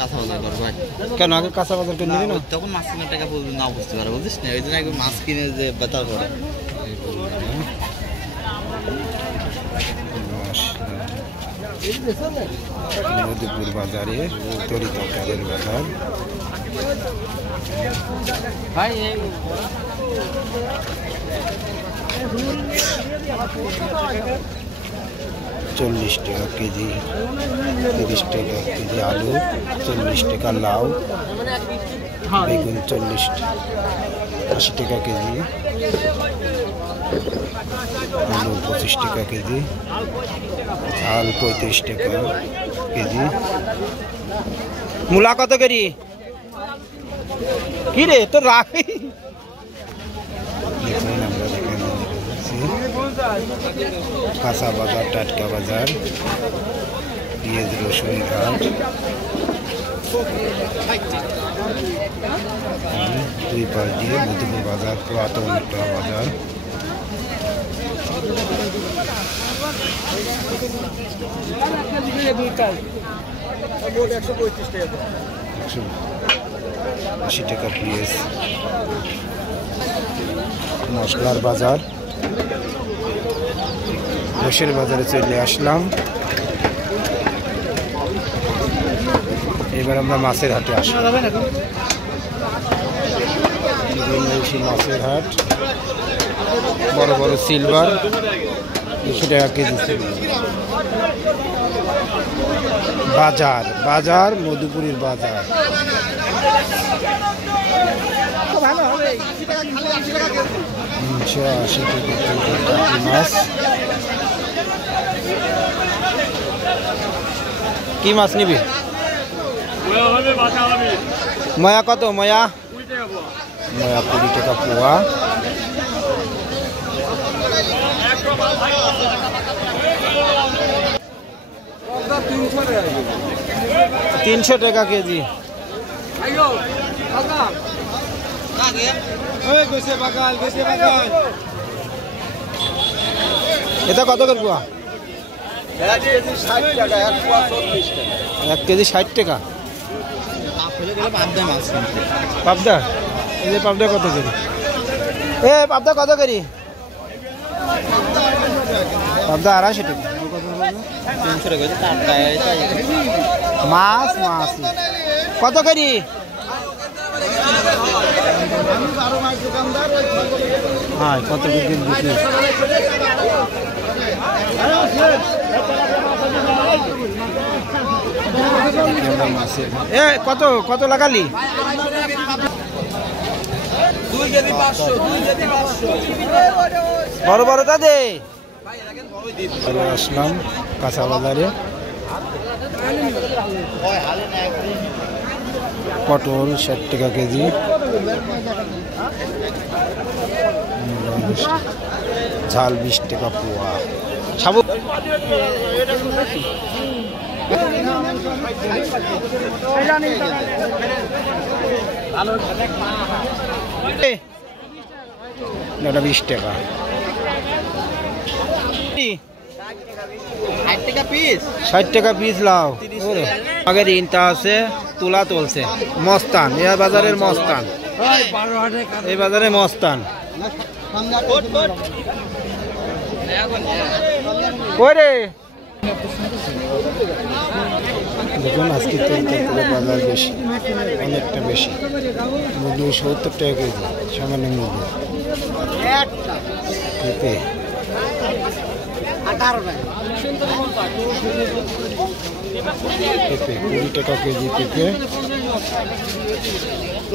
কাঁচা বাজার করবো ভাই। কেন আগে কাঁচা বাজার করে নিবি না? তখন মাছ কিনার টাকা না বুঝতে পারে, বুঝিস না, ওই জন্য আগে মাছ কিনে যে বেতার করে। মধুপুর বাজারে তরি তরকারির বাজার। 40 টাকা কেজি, 30 টাকা কেজি আলু, 40 টাকা লাউ, বেগুন 80 টাকা কেজি, আলু 25 টাকা কেজি, ঝাল 35 টাকা কেজি। মূলা কত করি? কি রে তোর রাখি? দেখুন আমরা এখানে কাঁচা বাজার, টাটকা বাজার, পেঁয়াজ রসুন ঘাট, দুই পাশ দিয়ে মধুপুর বাজার, পুরাতন একটা বাজার। $180 টাকা পিস। মশলার বাজার, রসের বাজারে চলে আসলাম। এবার আমরা মাছের হাটে আসলাম। মাছের হাট, বড় বড় সিলভার 200 টাকা কেজি। বাজার বাজার মধুপুরের বাজার। 380 টাকা মাছ। কি মাছ নিবি? ময়া কত? ময়া 20 টাকা পোয়া। 300 টাকা কেজি। এটা কত করে পোয়া? 1 কেজি 60 টাকা। 1 কেজি 60 টাকা। পাবদা, এই যে পাবদা কত করি? পাবদা কত করি? পাবদা 250 টাকা। 300 টাকা। মাছ মাছ কত করি? হ্যাঁ, কত বিক্রি? কত কত লাগালি? 2 কেজি 500। বড় বড়টা দে। আসলাম কাঁচা বাজারে। পটল 60 টাকা কেজি, ঝাল 20 টাকা পোয়া। সাবু এটা 20 টাকা। 60 টাকা পিস লাও। আগের ইনটা আছে, তুলা তুলছে মস্তান। এই বাজারের মস্তান, এই বাজারে মস্তান। দেখুন আজকে বাজার বেশি, অনেকটা বেশি। মুরগি 70 টাকা কেজি, সামান্য মুরগি। পেঁপে পেঁপে 20 টাকা কেজি পেঁপে।